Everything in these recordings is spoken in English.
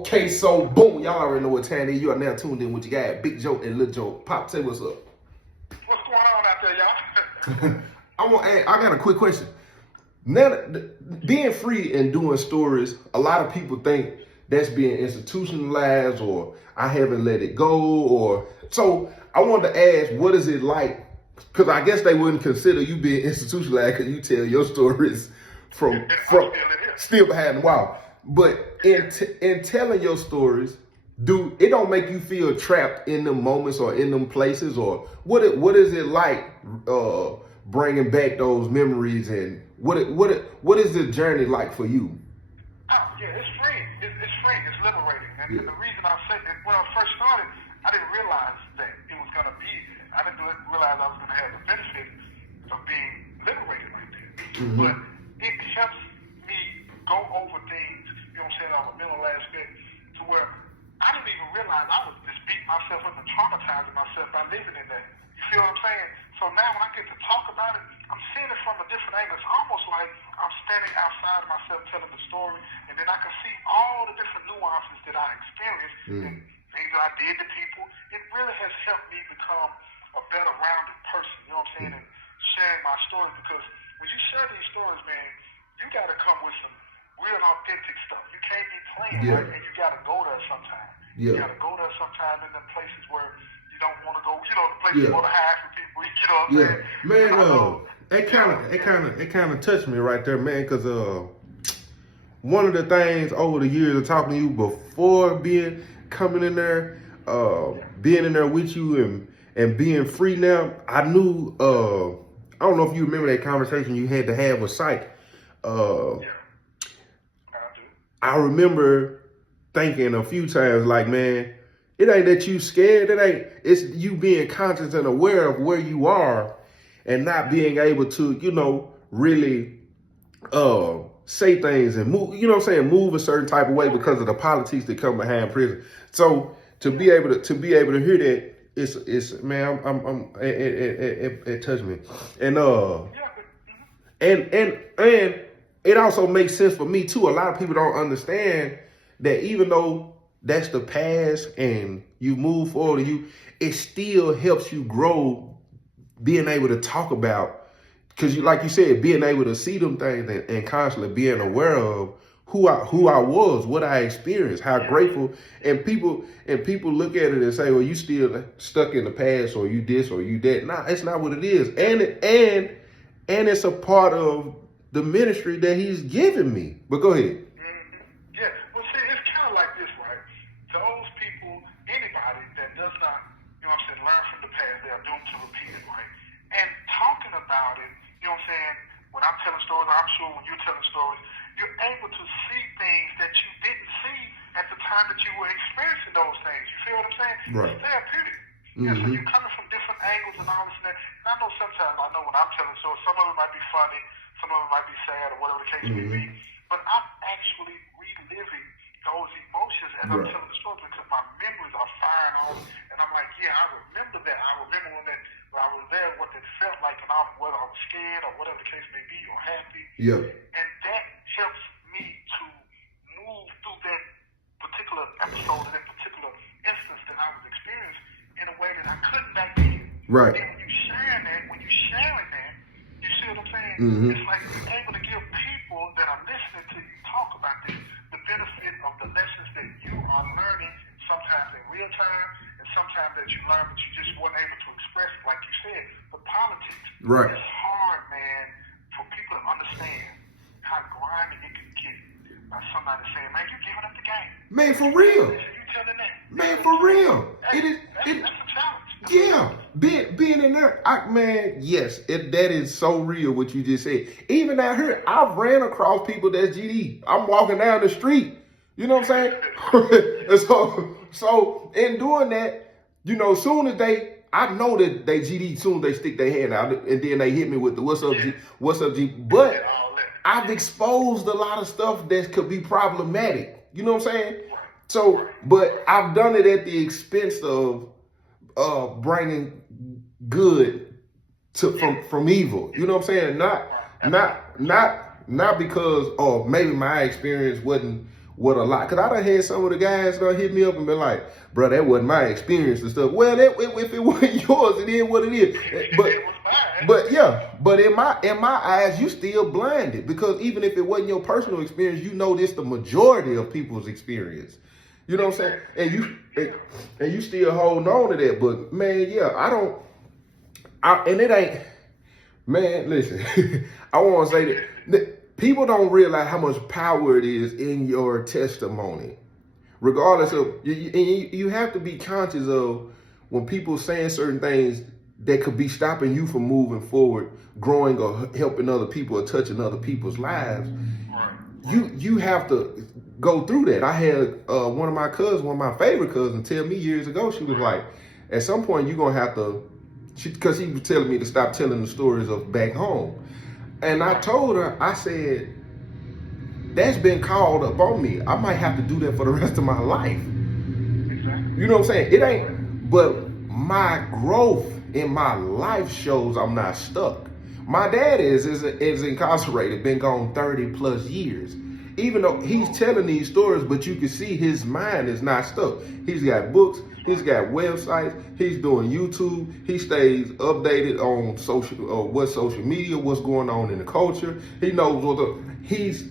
Okay, so boom, y'all already know what time it is. You are now tuned in with your guy, Big Joe and Lil Joe. Pop, say what's up. What's going on out there, y'all? I got a quick question. Now, being free and doing stories, a lot of people think that's being institutionalized or I haven't let it go. Or so I wanted to ask, what is it like? Because I guess they wouldn't consider you being institutionalized because you tell your stories from still behind the wall. But in telling your stories, it don't make you feel trapped in them moments or in them places, or what is it like bringing back those memories, and what is the journey like for you? Oh, yeah, it's free. It's free. It's liberating. And the reason I say that when I first started, I didn't realize that it was going to be. I didn't realize I was going to have the benefit of being liberated like that. Mm-hmm. But it helps me go over things, you know what I'm saying, on a mental aspect, to where I didn't even realize I was just beating myself up and traumatizing myself by living in that. You feel what I'm saying? So now when I get to talk about it, I'm seeing it from a different angle. It's almost like I'm standing outside of myself telling the story, and then I can see all the different nuances that I experienced and things that I did to people. It really has helped me become a better rounded person, you know what I'm saying, and sharing my stories, because when you share these stories, man, you got to come with some real authentic stuff. You can't be playing, right? And you got to go there sometime. You got to go there sometime in the places where you don't want to go, you know, the places you want to hide from people, you know what I'm saying? Man, it kind of touched me right there, man, because one of the things over the years of talking to you before coming in there, being in there with you and being free now, I knew, I don't know if you remember that conversation you had to have with Psych. I remember thinking a few times, like, man, it ain't that you scared. It's you being conscious and aware of where you are and not being able to, you know, really say things and move, you know what I'm saying, move a certain type of way because of the politics that come behind prison. So to be able to hear that, it's man, it touched me. And it also makes sense for me too. A lot of people don't understand that even though that's the past and you move forward, it still helps you grow, being able to talk about, because you, like you said, being able to see them things and constantly being aware of who I was, what I experienced, how grateful, and people look at it and say, well, you still stuck in the past, or you this or you that. Nah, it's not what it is. And it's a part of the ministry that he's given me. But go ahead. Yeah, well, see, it's kind of like this, right? Those people, anybody that does not, you know what I'm saying, learn from the past, they are doomed to repeat it, right? And talking about it, you know what I'm saying, when I'm telling stories, I'm sure when you're telling stories, you're able to see things that you didn't see at the time that you were experiencing those things. You feel what I'm saying? Right. It's therapeutic. Yeah, so you're coming from different angles and all this and that. And I know sometimes, when I'm telling stories, some of it might be funny, some of it might be sad, or whatever the case may be. But I'm actually reliving those emotions as I'm telling the story, because my memories are firing off, and I'm like, yeah, I remember that. I remember when I was there, what it felt like, and whether I was scared or whatever the case may be, or happy. Yeah. And that helps me to move through that particular episode, or that particular instance that I was experiencing in a way that I couldn't back then. Right. And when you're sharing that, you see what I'm saying? It's like you're able to give people that are listening to you talk about this the benefit of the lessons that you are learning, sometimes in real time, and sometimes that you learn but you just weren't able to express, like you said, the politics. Right. It's hard, man, for people to understand how grimy it can get by somebody saying, man, you're giving up the game. Man, for real. You telling that. Man, for real. That's a challenge. Yeah, being in there, yes, that is so real what you just said. Even out here, I've ran across people that's GD. I'm walking down the street, you know what I'm saying? And so in doing that, you know, soon as I know that they GD, soon as they stick their hand out, and then they hit me with the what's up, G. But I've exposed a lot of stuff that could be problematic, you know what I'm saying? So, but I've done it at the expense of bringing good from evil. You know what I'm saying? Not because maybe my experience wasn't what a lot, because I done had some of the guys that hit me up and been like, bro, that wasn't my experience and stuff. Well, if it wasn't yours, it is what it is. But yeah, but in my eyes, you still blinded, because even if it wasn't your personal experience, you know this the majority of people's experience. You know what I'm saying? And you still holding on to that. But man, yeah, and it ain't, man, listen, I want to say that people don't realize how much power it is in your testimony. Regardless of, you have to be conscious of when people saying certain things that could be stopping you from moving forward, growing, or helping other people, or touching other people's lives. You have to go through that. I had one of my favorite cousins, tell me years ago, she was like, at some point you're going to have to, because he was telling me to stop telling the stories of back home. And I told her, I said, that's been called up on me. I might have to do that for the rest of my life. You know what I'm saying? It ain't, but my growth in my life shows I'm not stuck. My dad is incarcerated, been gone 30 plus years. Even though he's telling these stories, but you can see his mind is not stuck. He's got books, he's got websites, he's doing YouTube, he stays updated on social media, what's going on in the culture. He knows he's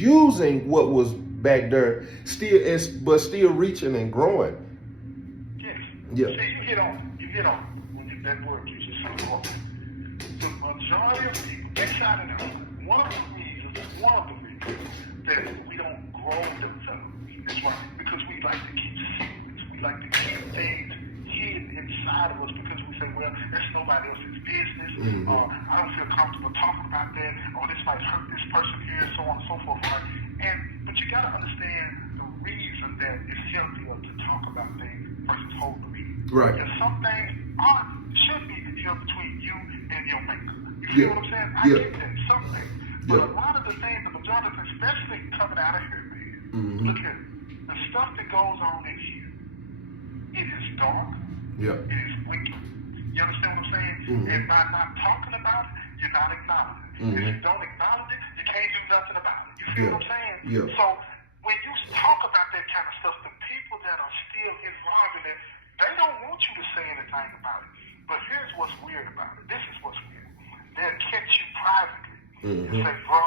using what was back there, but still reaching and growing. Yes. Yeah. See, you hit on when that word you just said. The majority of people, inside and out, one of the reasons that we don't grow themselves is right, because we like to keep secrets. We like to keep things hidden inside of us because we say, well, that's nobody else's business. I don't feel comfortable talking about that, or this might hurt this person here, so on and so forth, right? But you got to understand the reason that it's healthier to talk about things versus hold the meaning. Right. Because some things should be held between you and your maker. You feel what I'm saying? I get that, some things. But a lot of the things, the majority of things, especially coming out of here, man, look at the stuff that goes on in here. It is dark. Yeah. It is wicked. You understand what I'm saying? And by not talking about it, you're not acknowledging it. If you don't acknowledge it, you can't do nothing about it. You feel what I'm saying? Yeah. So when you talk about that kind of stuff, the people that are still involved in it, they don't want you to say anything about it. But here's what's weird about it. This is what's weird. They'll catch you privately and say, bro,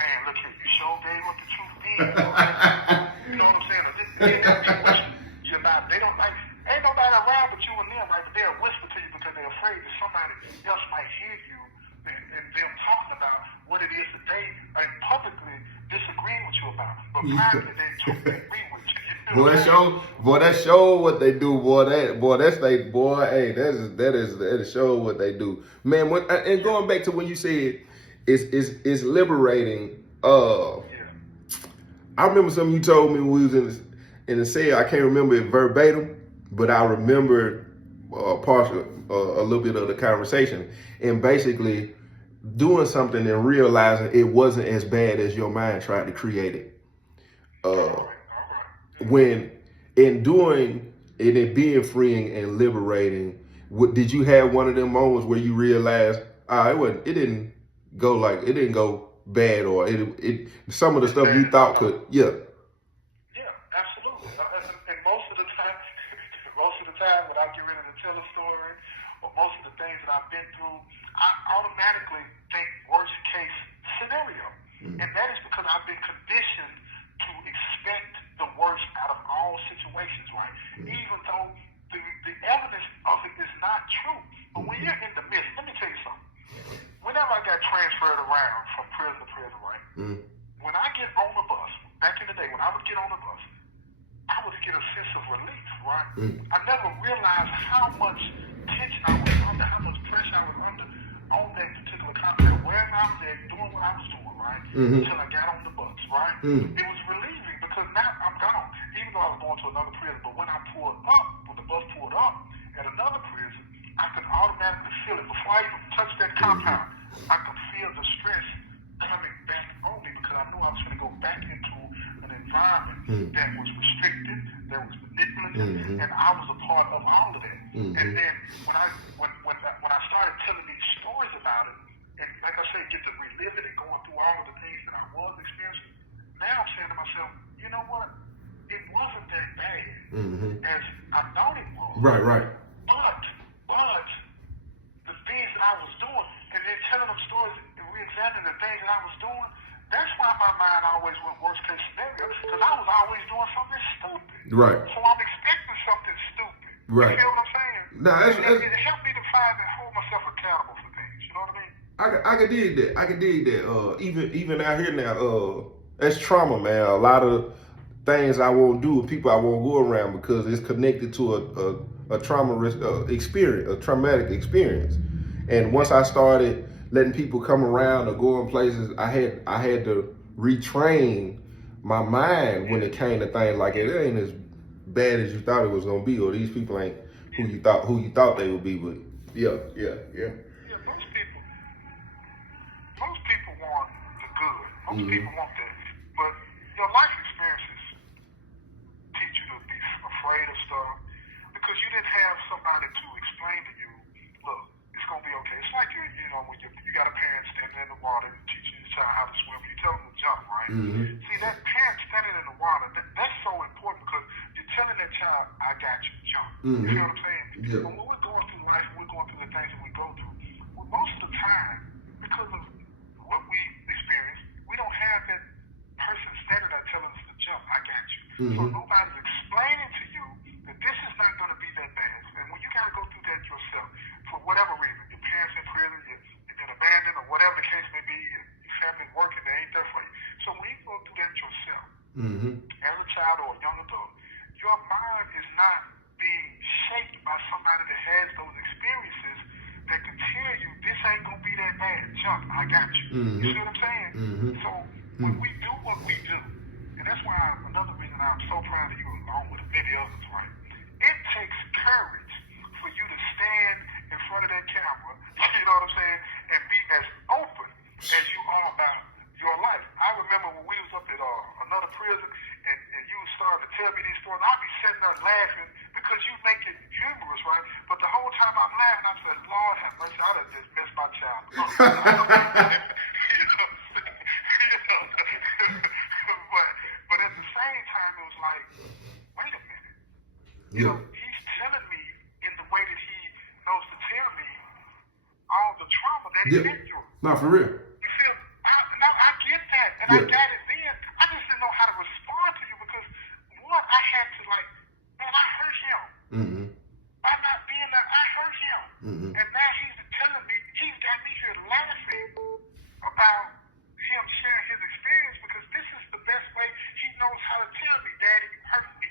man, look here, you sure gave what the truth is. You know what I'm saying? They don't like, ain't nobody around but you and them, right? But they'll whisper to you because they're afraid that somebody else might hear you and them talking about what it is that they are publicly disagreeing with you about. But privately, they totally agree with you. That show what they do, that show what they do, man. And going back to when you said it's liberating. I remember something you told me when we was in the cell. I can't remember it verbatim, but I remember a little bit of the conversation, and basically doing something and realizing it wasn't as bad as your mind tried to create it. When in doing it and being freeing and liberating, did you have one of them moments where you realized it didn't go bad, or some of the stuff you thought could? Yeah, absolutely. And most of the time when I get ready to tell a story, or most of the things that I've been through, I automatically think worst case scenario. And that is because I've been conditioned to expect the worst out of all situations, right? Even though the evidence of it is not true. But when you're in the midst, let me tell you something. Whenever I got transferred around from prison to prison, right? When I get on the bus, back in the day, when I would get on the bus, I would get a sense of relief, right? I never realized how much tension I was under, how much pressure I was under on that particular contract, wherever I was at, doing what I was doing, right? Until I got on the bus, right? It was relieving because now I'm gone, even though I was going to another prison. But when the bus pulled up at another prison, I could automatically feel it. Before I even touched that compound, I could feel the stress coming back on me because I knew I was going to go back into an environment that was restricted, that was manipulative, and I was a part of all of that. And then when I started telling these stories about it, and like I said, get to relive it and going through all of the things that I was experiencing, now I'm saying to myself, you know what? It wasn't that bad as I thought it was. Right, right. But the things that I was doing, and then telling them stories and re-examining the things that I was doing, that's why my mind always went worst case scenario, because I was always doing something stupid. Right. So I'm expecting something stupid. Right. You feel what I'm saying? Nah, it helped me to find and hold myself accountable for things. You know what I mean? I can dig that. I can dig that. Even out here now, that's trauma, man. A lot of things I won't do with people I won't go around because it's connected to a trauma experience, a traumatic experience. And once I started letting people come around or go in places, I had to retrain my mind when it came to things like it ain't as bad as you thought it was gonna be, or these people ain't who you thought they would be. But yeah. Yeah, most people want the good. Most people want that. But your life experiences teach you to be afraid of stuff because you didn't have somebody to explain to you, look, it's going to be okay. It's like, you know, when you got a parent standing in the water and teaching your child how to swim, you tell them to jump, right? See, that parent standing in the water, that's so important because you're telling that child, I got you, jump. You feel what I'm saying? Yeah. But when we're going through life, we're going through the things that we go through, well, most of the time, because of what we experience, we don't have that person standing there telling us to jump, I got you. So nobody's explaining to you that this is not going to be that bad. And when you got to go through that yourself, for whatever reason, your parents in prison, you've been abandoned, or whatever the case may be, your family's working, they ain't there for you. So when you go through that yourself, as a child or a young adult, your mind is not being shaped by somebody that has those experiences that can tell you this ain't gonna be that bad. Jump, I got you. You see what I'm saying? So when we do what we do, and that's why another reason I'm so proud of you, along with many others, right? It takes courage for you to stand in front of that camera, you know what I'm saying, and be as open as you are about your life. I remember when we was up at another prison, and you started to tell me these stories, I'd be sitting there laughing because you make it humorous, right? But the whole time I'm laughing, I said, Lord have mercy, I done just missed my child. But at the same time, it was like, wait a minute. You know, he's telling me in the way that he knows to tell me all the trauma that he's been through. Not for real. You feel? Now I get that, and I got it then. I just didn't know how to respond to you because, one, I had to man, I hurt him. By not being there, I hurt him. And now he's telling me, he's got me here laughing about him sharing his experience because this is the best way he knows how to tell me, Daddy, you hurt me.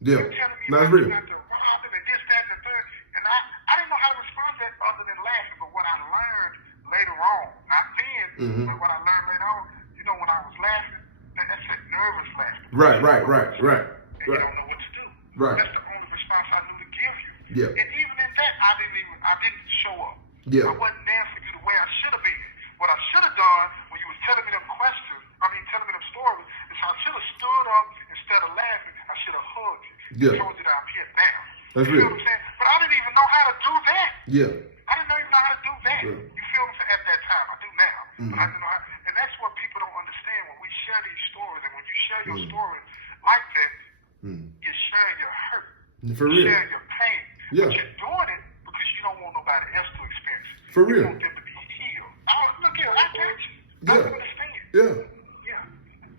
Yeah, You're telling me that's about real. you got to rob him and this, that, and the third. And I didn't know how to respond to that other than laughing. But what I learned later on, not then, but what I learned later on, you know, when I was laughing, that's that nervous laughter. Right. And you don't know what to do. Right. That's the only response I knew to give you. Yeah. And even in that, I didn't show up. Yeah. I wasn't there for you the way I should have been. What I should have done when you was telling me them questions, telling me them stories, is I should have stood up instead of laughing. I should have hugged you. Yeah. Told you that I'm here now. That's you real. Feel what I'm saying? But I didn't even know how to do that. Yeah. I didn't even know how to do that. Yeah. You feel what I'm saying? At that time, I do now. But I didn't know how. And that's what people don't understand when we share these stories. And when you share your story like that, you're sharing your hurt. For real. You're sharing your pain. Yeah. But you're doing it because you don't want nobody else to experience it. For you real. want them to be healed. Look here, I got you. Yeah. I understand. Yeah. Yeah.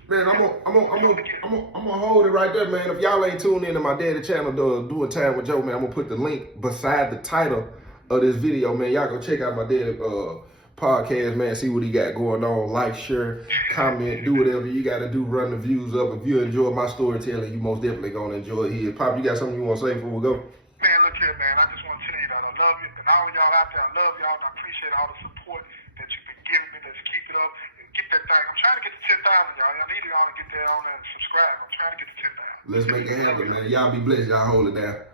Man, I'm gonna hold it right there, man. If y'all ain't tuned in to my daddy channel, Doing Time with Joe, man, I'm gonna put the link beside the title of this video, man. Y'all go check out my daddy podcast, man. See what he got going on. Like, share, comment, do whatever you gotta do. Run the views up. If you enjoy my storytelling, you most definitely gonna enjoy his. Pop, you got something you wanna say before we go? Man, look here, man. I just want to tell you that I love you, and all of y'all out there, I love y'all. And I appreciate all the support that you've been giving me. Let's keep it up and get that thing. I'm trying to get to 10,000, y'all. I need y'all to get there on there and subscribe. I'm trying to get to 10,000. Let's make it happen, man. Y'all be blessed. Y'all hold it down.